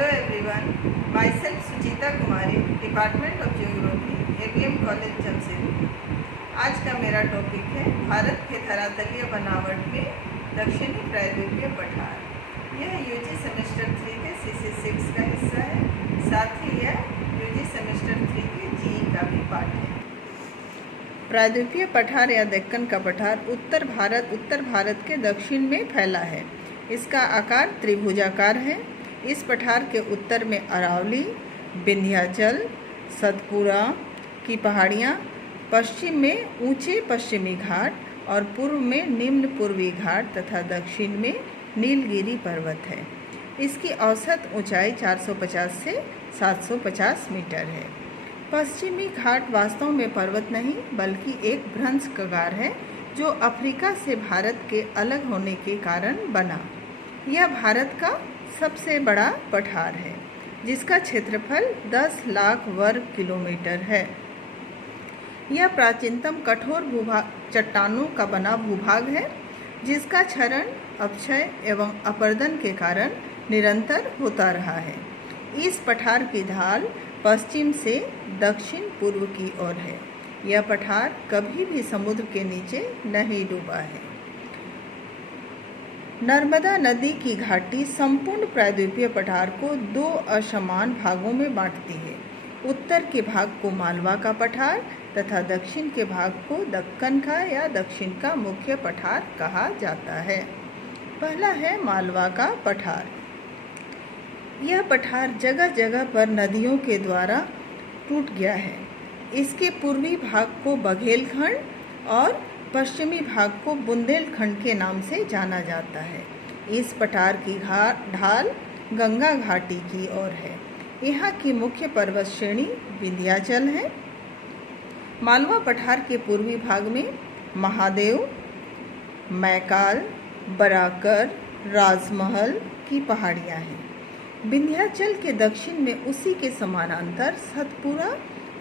Hello everyone, myself Suchita Kumari, department of geography, ABM college Jamshedpur. आज का मेरा topic है भारत के धरातलीय बनावट में दक्षिणी प्रायद्वीपीय पठार। यह यूजी सेमेस्टर 3 के CC6 का हिस्सा है, साथ ही यह यूजी सेमेस्टर 3 के GE का भी पार्ट है। प्रायद्वीपीय पठार या दक्कन का पठार उत्तर भारत के दक्षिण में फैला है। इसका आकार त्रिभुजाकार है। इस पठार के उत्तर में अरावली, विंध्याचल, सतपुड़ा की पहाड़ियाँ, पश्चिम में ऊंचे पश्चिमी घाट और पूर्व में निम्न पूर्वी घाट तथा दक्षिण में नीलगिरी पर्वत है। इसकी औसत ऊंचाई 450 से 750 मीटर है। पश्चिमी घाट वास्तव में पर्वत नहीं बल्कि एक भ्रंश कगार है जो अफ्रीका से भारत के अलग होने के कारण बना। यह भारत का सबसे बड़ा पठार है जिसका क्षेत्रफल 10 लाख वर्ग किलोमीटर है। यह प्राचीनतम कठोर चट्टानों का बना भूभाग है जिसका क्षरण, अपक्षय एवं अपर्दन के कारण निरंतर होता रहा है। इस पठार की ढाल पश्चिम से दक्षिण पूर्व की ओर है। यह पठार कभी भी समुद्र के नीचे नहीं डूबा है। नर्मदा नदी की घाटी संपूर्ण प्रायद्वीपीय पठार को दो असमान भागों में बांटती है। उत्तर के भाग को मालवा का पठार तथा दक्षिण के भाग को दक्कन का या दक्षिण का मुख्य पठार कहा जाता है। पहला है मालवा का पठार। यह पठार जगह जगह पर नदियों के द्वारा टूट गया है। इसके पूर्वी भाग को बघेलखंड और पश्चिमी भाग को बुंदेलखंड के नाम से जाना जाता है। इस पठार की ढाल गंगा घाटी की ओर है। यहाँ की मुख्य पर्वत श्रेणी विंध्याचल है। मालवा पठार के पूर्वी भाग में महादेव, मैकाल, बराकर, राजमहल की पहाड़ियाँ हैं। विंध्याचल के दक्षिण में उसी के समानांतर सतपुड़ा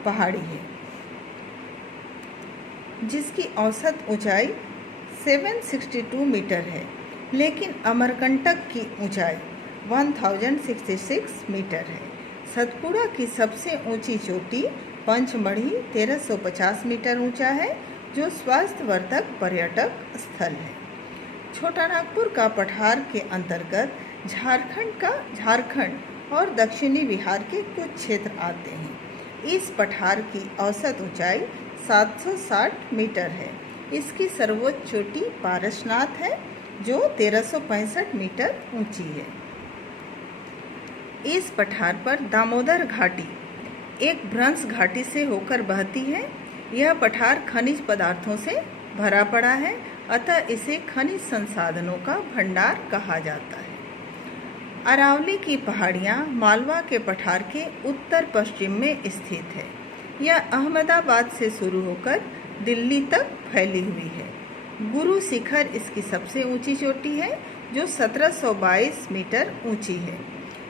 पहाड़ी है जिसकी औसत ऊंचाई 762 मीटर है, लेकिन अमरकंटक की ऊंचाई 1066 मीटर है। सतपुड़ा की सबसे ऊंची चोटी पंचमढ़ी 1350 मीटर ऊंचा है जो स्वास्थ्यवर्धक पर्यटक स्थल है। छोटा नागपुर का पठार के अंतर्गत झारखंड और दक्षिणी बिहार के कुछ क्षेत्र आते हैं। इस पठार की औसत ऊंचाई 760 मीटर है। इसकी सर्वोच्च चोटी पारसनाथ है जो 1365 मीटर ऊंची है। इस पठार पर दामोदर घाटी एक भ्रंश घाटी से होकर बहती है। यह पठार खनिज पदार्थों से भरा पड़ा है, अतः इसे खनिज संसाधनों का भंडार कहा जाता है। अरावली की पहाड़ियाँ मालवा के पठार के उत्तर पश्चिम में स्थित है। यह अहमदाबाद से शुरू होकर दिल्ली तक फैली हुई है। गुरु शिखर इसकी सबसे ऊंची चोटी है जो 1722 मीटर ऊंची है।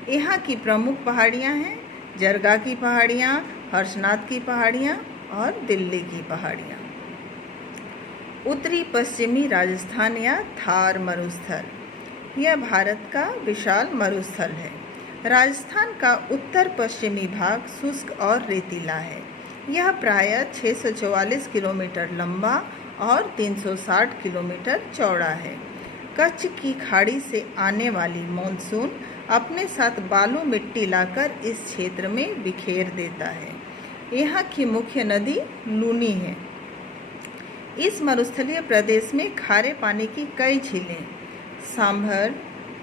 यहाँ की प्रमुख पहाड़ियाँ हैं जरगा की पहाड़ियाँ, हर्षनाथ की पहाड़ियाँ और दिल्ली की पहाड़ियाँ। उत्तरी पश्चिमी राजस्थान या थार मरुस्थल, यह भारत का विशाल मरुस्थल है। राजस्थान का उत्तर पश्चिमी भाग शुष्क और रेतीला है। यह प्रायः 644 किलोमीटर लंबा और 360 किलोमीटर चौड़ा है। कच्छ की खाड़ी से आने वाली मॉनसून अपने साथ बालू मिट्टी लाकर इस क्षेत्र में बिखेर देता है। यहाँ की मुख्य नदी लूनी है। इस मरुस्थलीय प्रदेश में खारे पानी की कई झीलें सांभर,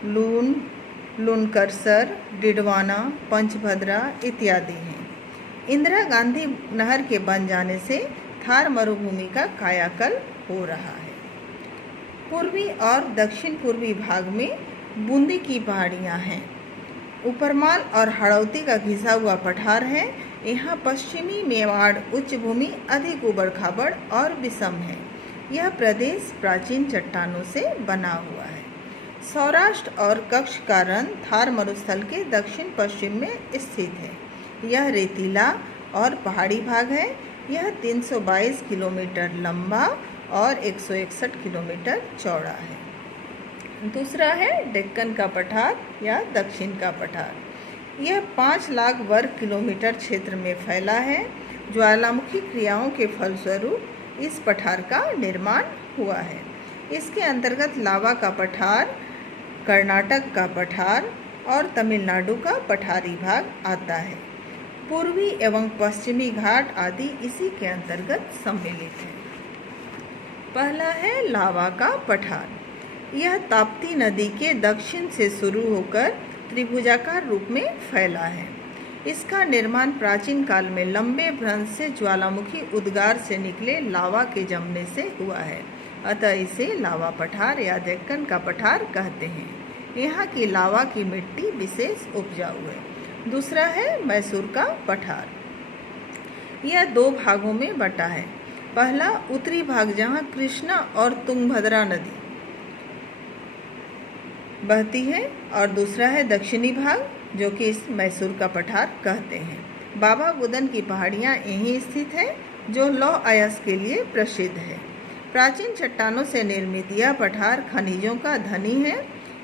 लून, लूनकरसर, डिडवाना, पंचभद्रा इत्यादि हैं। इंदिरा गांधी नहर के बन जाने से थार मरुभूमि का कायाकल्प हो रहा है। पूर्वी और दक्षिण पूर्वी भाग में बूंदी की पहाड़ियाँ हैं। ऊपरमाल और हड़ौती का घिसा हुआ पठार है। यहाँ पश्चिमी मेवाड़ उच्च भूमि अधिक उबड़ खाबड़ और विषम है। यह प्रदेश प्राचीन चट्टानों से बना हुआ है। सौराष्ट्र और कच्छ का रण थार मरुस्थल के दक्षिण पश्चिम में स्थित है। यह रेतीला और पहाड़ी भाग है। यह 322 किलोमीटर लंबा और 161 किलोमीटर चौड़ा है। दूसरा है डेक्कन का पठार या दक्षिण का पठार। यह 5 लाख वर्ग किलोमीटर क्षेत्र में फैला है। ज्वालामुखी क्रियाओं के फलस्वरूप इस पठार का निर्माण हुआ है। इसके अंतर्गत लावा का पठार, कर्नाटक का पठार और तमिलनाडु का पठारी भाग आता है। पूर्वी एवं पश्चिमी घाट आदि इसी के अंतर्गत सम्मिलित हैं। पहला है लावा का पठार। यह ताप्ती नदी के दक्षिण से शुरू होकर त्रिभुजाकार रूप में फैला है। इसका निर्माण प्राचीन काल में लंबे भ्रंश से ज्वालामुखी उद्गार से निकले लावा के जमने से हुआ है, अतः इसे लावा पठार या डेक्कन का पठार कहते हैं। यहाँ की लावा की मिट्टी विशेष उपजाऊ है। दूसरा है मैसूर का पठार। यह 2 भागों में बटा है। पहला उत्तरी भाग जहाँ कृष्णा और तुंगभद्रा नदी बहती है, और दूसरा है दक्षिणी भाग जो कि इस मैसूर का पठार कहते हैं। बाबा बुदन की पहाड़ियाँ यहीं स्थित है जो लौह अयस्क के लिए प्रसिद्ध है। प्राचीन चट्टानों से निर्मित यह पठार खनिजों का धनी है।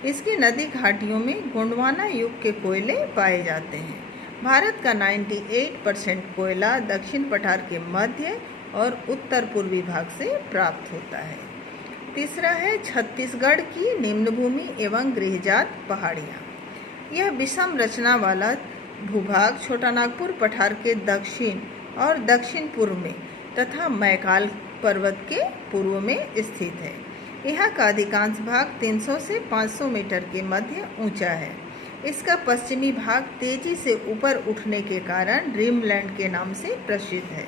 इसकी नदी घाटियों में गोंडवाना युग के कोयले पाए जाते हैं। भारत का 98% कोयला दक्षिण पठार के मध्य और उत्तर पूर्वी भाग से प्राप्त होता है। तीसरा है छत्तीसगढ़ की निम्न भूमि एवं गृहजात पहाड़ियाँ। यह विषम रचना वाला भूभाग छोटा नागपुर पठार के दक्षिण और दक्षिण पूर्व में तथा मैकाल पर्वत के पूर्व में स्थित है। यहाँ का अधिकांश भाग 300 से 500 मीटर के मध्य ऊंचा है। इसका पश्चिमी भाग तेजी से ऊपर उठने के कारण ड्रीमलैंड के नाम से प्रसिद्ध है।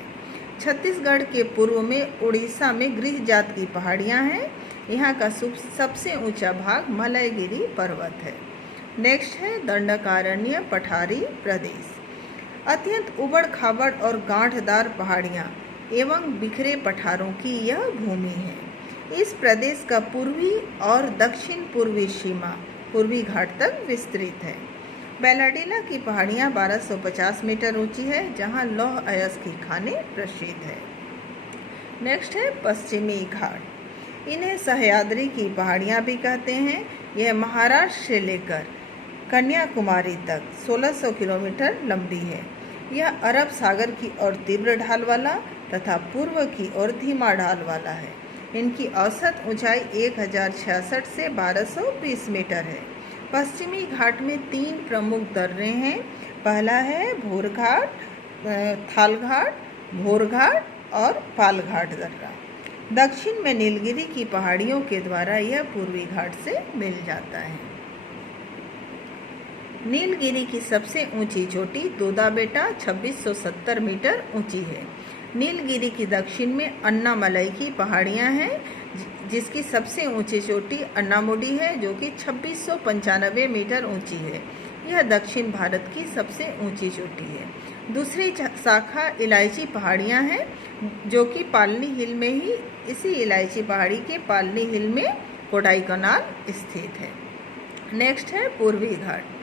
छत्तीसगढ़ के पूर्व में उड़ीसा में गृहजात की पहाड़ियाँ हैं। यहाँ का सबसे ऊंचा भाग मलयगिरी पर्वत है। नेक्स्ट है दंडकारण्य पठारी प्रदेश। अत्यंत उबड़ खाबड़ और गांठदार पहाड़ियाँ एवं बिखरे पठारों की यह भूमि है। इस प्रदेश का पूर्वी और दक्षिण पूर्वी सीमा पूर्वी घाट तक विस्तृत है। बैलाडीला की पहाड़ियाँ 1250 मीटर ऊंची है, जहाँ लौह अयस्क की खानें प्रसिद्ध है। नेक्स्ट है पश्चिमी घाट। इन्हें सह्याद्री की पहाड़ियाँ भी कहते हैं। यह महाराष्ट्र से लेकर कन्याकुमारी तक 1600 किलोमीटर लंबी है। यह अरब सागर की ओर तीव्र ढाल वाला तथा पूर्व की ओर धीमा ढाल वाला है। इनकी औसत ऊंचाई 1066 से 1220 मीटर है। पश्चिमी घाट में 3 प्रमुख दर्रे हैं। पहला है भोरघाट, थालघाट, भोरघाट और पालघाट दर्रा। दक्षिण में नीलगिरी की पहाड़ियों के द्वारा यह पूर्वी घाट से मिल जाता है। नीलगिरी की सबसे ऊंची चोटी दोदाबेटा 2670 मीटर ऊंची है। नीलगिरी की दक्षिण में अन्नामलाई की पहाड़ियाँ हैं, जिसकी सबसे ऊंची चोटी अन्नामुडी है जो कि 2695 मीटर ऊंची है। यह दक्षिण भारत की सबसे ऊंची चोटी है। दूसरी शाखा इलायची पहाड़ियाँ हैं जो कि पालनी हिल में ही, इसी इलायची पहाड़ी के पालनी हिल में कोडाईकनाल स्थित है। नेक्स्ट है पूर्वी घाट।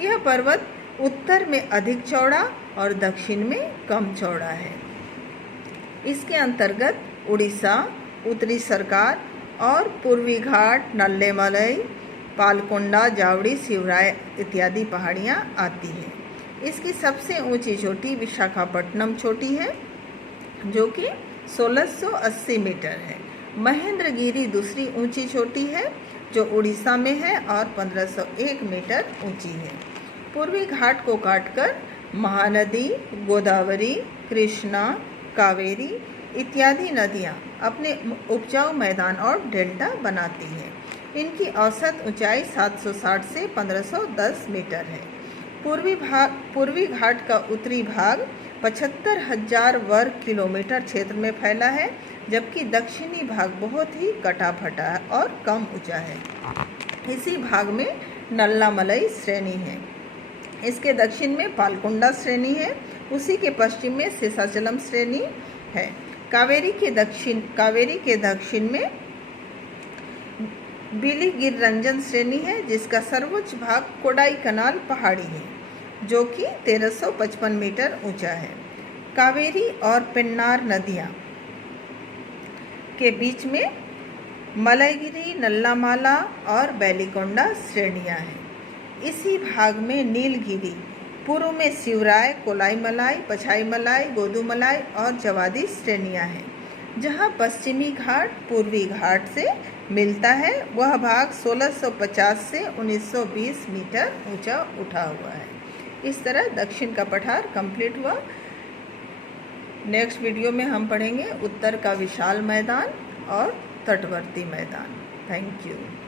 यह पर्वत उत्तर में अधिक चौड़ा और दक्षिण में कम चौड़ा है। इसके अंतर्गत उड़ीसा, उत्तरी सरकार और पूर्वी घाट, नल्लेमलई, पालकोंडा, जावड़ी, शिवराय इत्यादि पहाड़ियाँ आती हैं। इसकी सबसे ऊंची चोटी विशाखापट्टनम चोटी है जो कि 1680 मीटर है। महेंद्रगिरी दूसरी ऊंची चोटी है जो उड़ीसा में है और 1501 मीटर ऊंची है। पूर्वी घाट को काटकर महानदी, गोदावरी, कृष्णा, कावेरी इत्यादि नदियाँ अपने उपजाऊ मैदान और डेल्टा बनाती हैं। इनकी औसत ऊंचाई 760 से 1510 मीटर है। पूर्वी घाट का उत्तरी भाग 75,000 वर्ग किलोमीटर क्षेत्र में फैला है, जबकि दक्षिणी भाग बहुत ही कटा फटा और कम ऊंचा है। इसी भाग में नल्लामलई श्रेणी है। इसके दक्षिण में पालकोंडा श्रेणी है। उसी के पश्चिम में शेषाचलम श्रेणी है। कावेरी के दक्षिण में बिलिगिरिरंजन श्रेणी है, जिसका सर्वोच्च भाग कोडाईकनाल पहाड़ी है जो कि 1355 मीटर ऊंचा है। कावेरी और पेन्नार नदियाँ के बीच में मलयगिरी, नल्लामाला और बैलीकोंडा श्रेणियाँ हैं। इसी भाग में नीलगिरी पूर्व में शिवराय, कोलाई मलाई, पछाई मलाई, गोदू मलाई और जवादी श्रेणियां हैं। जहां पश्चिमी घाट पूर्वी घाट से मिलता है वह भाग 1650 से 1920 मीटर ऊंचा उठा हुआ है। इस तरह दक्षिण का पठार कंप्लीट हुआ। नेक्स्ट वीडियो में हम पढ़ेंगे उत्तर का विशाल मैदान और तटवर्ती मैदान। Thank you.